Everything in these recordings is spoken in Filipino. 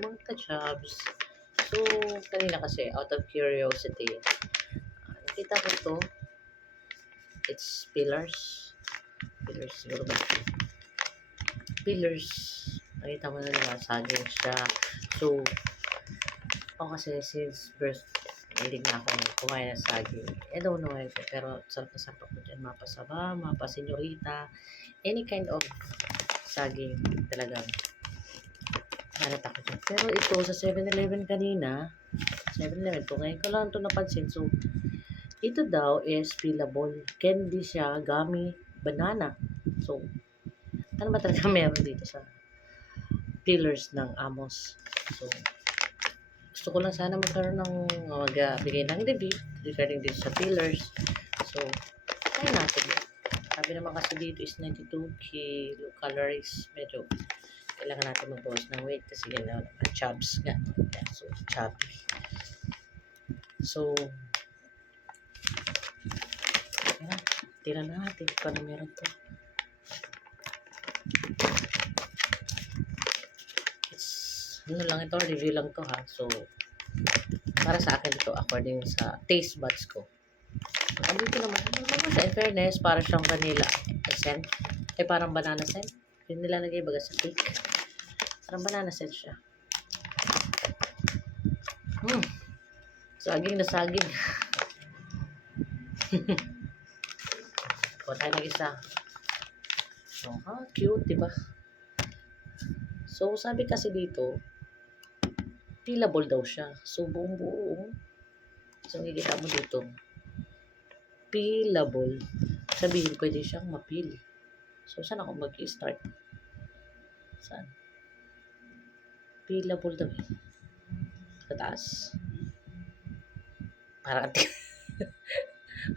mga ka-jobs. So, kanina kasi, out of curiosity, nakita ko to. It's pillars. Pillars, siguro ba? Pillars. Nakita mo na naman, saging siya. So, ako kasi since birth, hindi na ako kumain ng saging. I don't know why, pero sarap na sarap ako dyan. Mapasaba, mapasenyorita, any kind of saging talagang hanap ako dyan. Pero ito sa 7-Eleven kanina, 7-Eleven ko, ngayon ko lang ito napansin. So, ito daw is fillable. Candy siya, gummy, banana. So, ano ba talaga meron dito sa pillars ng Amos? So, gusto ko lang sana magkaroon ng magbigay ng review regarding dito sa pillars. So, try natin. Sabi naman kasi dito is 92 kilocalories. Medyo kailangan natin magbawas ng weight kasi gano'n ang chubs nga. Yeah, so, chubby. So, yan. Tira na natin kung ano meron to. Ano lang ito, review lang to ha. So, para sa akin ito, according sa taste buds ko. Andito naman, ano naman siya, in fairness, para siyang vanilla scent. Ay, parang banana scent. Yung nilalagay baga sa cake. Parang banana scent siya. Saging na saging. Kuha tayo ng isa. So, cute, diba? So, sabi kasi dito, peelable daw siya. So, buong-buo. So, makikita mo dito, peelable. Sabihin, pwede siyang mapili. So, saan ako mag-start? Saan? Peelable daw eh. Sa taas. Parang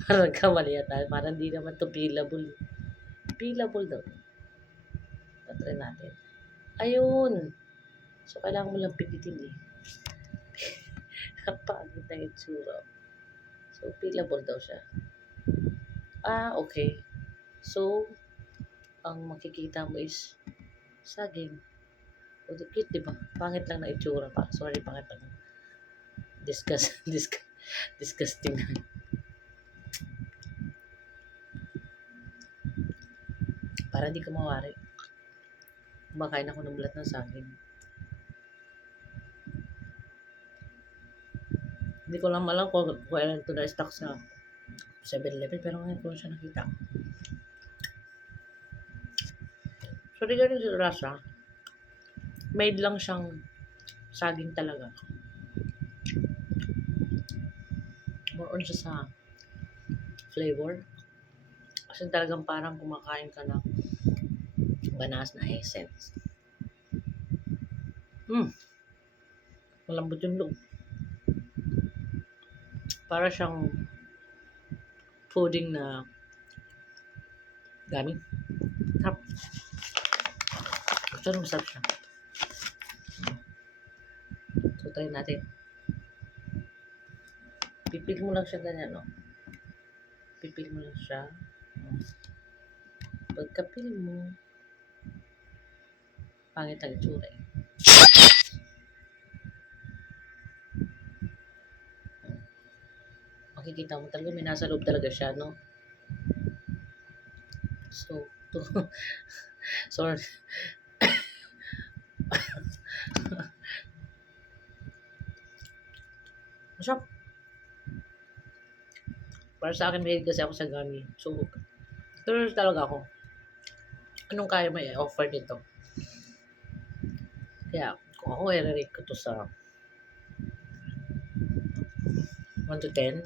parang kamali yata. Parang di naman to peelable. Peelable daw. Tatry natin. Ayun! So, kailangan mo lang pipitin eh. Kapagod na itsura. So, peelable daw siya. Okay. So, ang makikita mo is saging. O, cute, diba? Pangit lang na itsura pa. Sorry, pangit lang. Disgusting. Para hindi ko mawari. Kumakain ako ng balat ng saging. Hindi ko lang alam kung kailan ito na-stock sa 7-Eleven, pero ngayon ko siya nakita. So, regarding sa rasa, made lang siyang saging talaga. More on siya sa flavor. Kasi talagang parang kumakain ka ng banas na essence. Malambot yung loob. Para siyang pudding na gummy. Sarap. Ito na masarap siya. So, try natin. Pipil mo lang siya ganyan, no? Pipil mo lang siya. Pagkapil mo, pangit ang itsura eh. Makikita mo talaga, may nasa loob talaga siya, no? So, sorry. Masarap. Para sa akin, mahilig kasi ako sa gummy. So, curious talaga ako. Anong kaya may offer dito? Kaya, kung ako, i-rate ko to sa 1 to 10.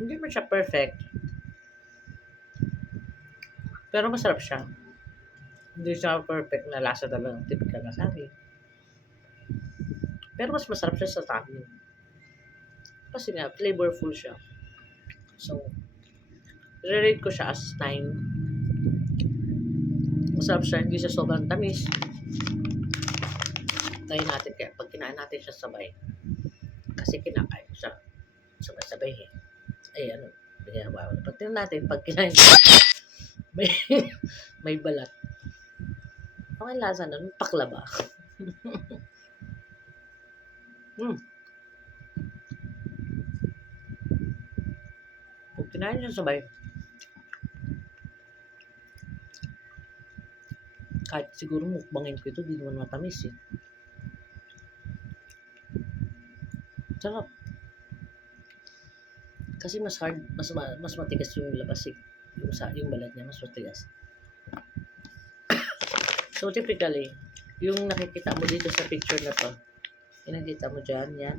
Hindi man siya perfect. Pero masarap siya. Hindi siya perfect na lasa talagang typical na saging. Pero mas masarap siya sa saging. Kasi nga, flavorful siya. So, i-rate ko siya as 9. Masarap siya, hindi siya sobrang tamis. Try natin kaya pag kinain natin siya sabay. Kasi kinakain ko siya sabay-sabay eh. Ay, binabawa. Pag tingnan natin, pag kinain ko, may balat. Okay, lasa nun, paklaba. Hmm. Kung kinain siya sabay, kahit siguro mukbangin ko ito, di naman matamis eh. Sarap. Kasi mas hard, mas matigas yung labas eh. Yung balat niya, mas matigas. So, typically, yung nakikita mo dito sa picture na to, yung nakikita mo dyan, yan.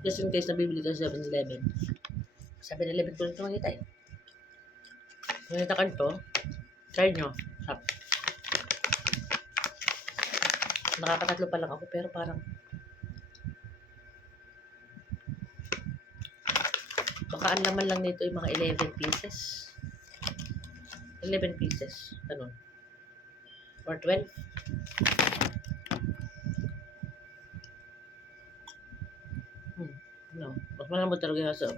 Just in case nabibili ka sa 7-Eleven. 7-Eleven ko rin ito makita eh. Kung nakita ka nito, try nyo. Sarap. Nakakatatlo pa lang ako, pero parang baka ang laman lang nito yung mga 11 pieces. 11 pieces. Ganun. Or 12. No. Mas malambot talaga yung sa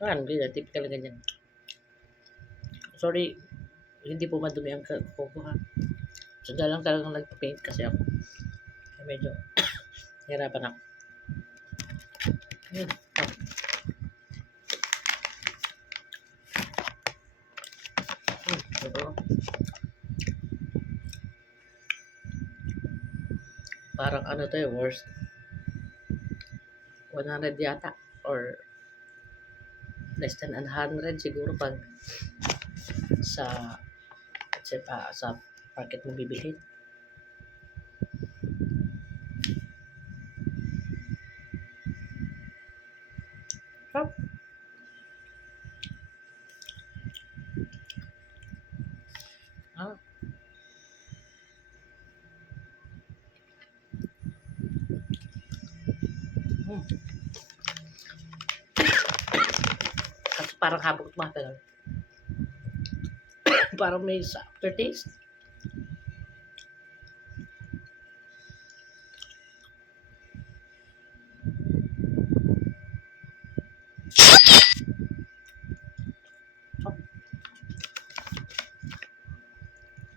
ganyan. Typical ganyan. Sorry, hindi po madumi ang kuko ha. So, dahil lang talagang nagpa-paint kasi ako. Kaya medyo hirapan ako. Yun. Ito. Parang ano to yung worst. 100 yata. Or less than 100 siguro pag sa market mo bibilhin. Sarap. Ah. Kasi parang habang tumatagal. Parang may aftertaste.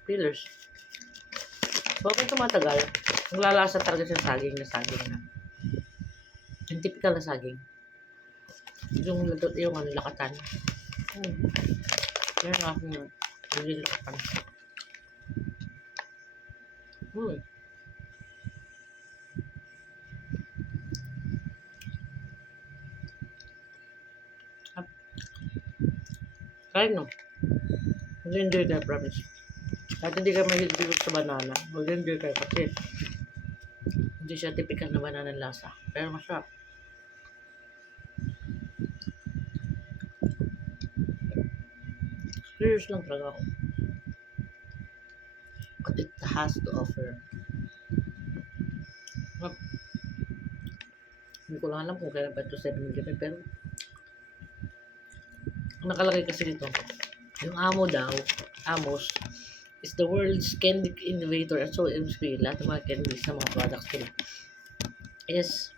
Fillers. Bakit tumatagal? Ang lalasa talaga sa saging na. Yung typical na saging. Yung ano, lakatan. Yan nga yun. Yung lakatan. Kaya no. Mag-enjoy kayo, promise. Kahit hindi ka mahilig sa banana, mag-enjoy kayo kasi hindi siya typical na banana lasa. Pero masarap. Curious lang talaga ako. What it has to offer. Hindi ko lang alam kung kailan pa ito 7-Eleven, pero nakalagay kasi dito, yung Amos, is the world's candy innovator and so lahat ng mga candies na mga products nila is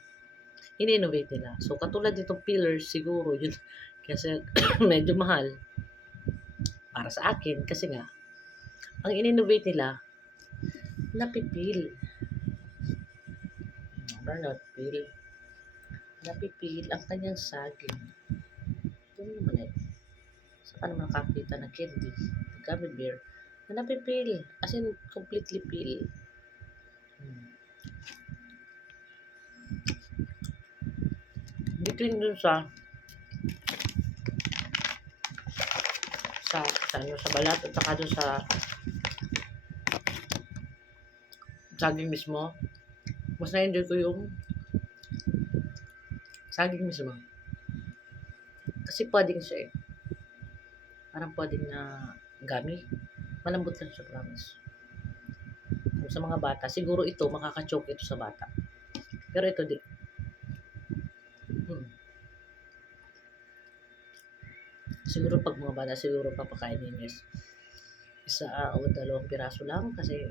in-innovate nila. So, katulad nitong pillars, siguro yun, kasi medyo mahal para sa akin, kasi nga, ang in-innovate nila, napipil ang kanyang saging. Ito naman saka naman nakakita ng candy, gummy bear, na napipil, as in, completely peel. Between dun sa balat at saka dun sa saging mismo, mas na-enjoy ko yung saging mismo. Kasi pudding siya eh. Parang pudding na gummy. Malambot lang siya, promise. Kung sa mga bata, siguro ito, makaka-choke ito sa bata. Pero ito di. Siguro pag mga bata, siguro papakainin niya isa o 2 piraso lang kasi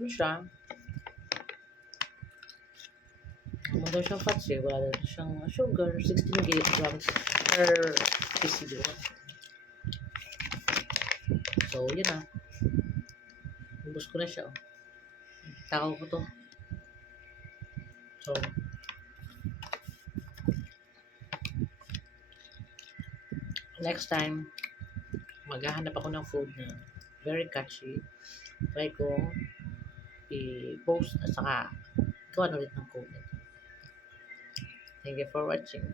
ano siya, wala daw siyang fats eh, wala daw siyang sugar, 16 grams per siguro. So, yun na. Ubus ko na siya. Oh. Takaw ko to. So, next time, maghahanap ako ng food na very catchy. Try ko i-post at saka gawan ulit ng comment. Thank you for watching.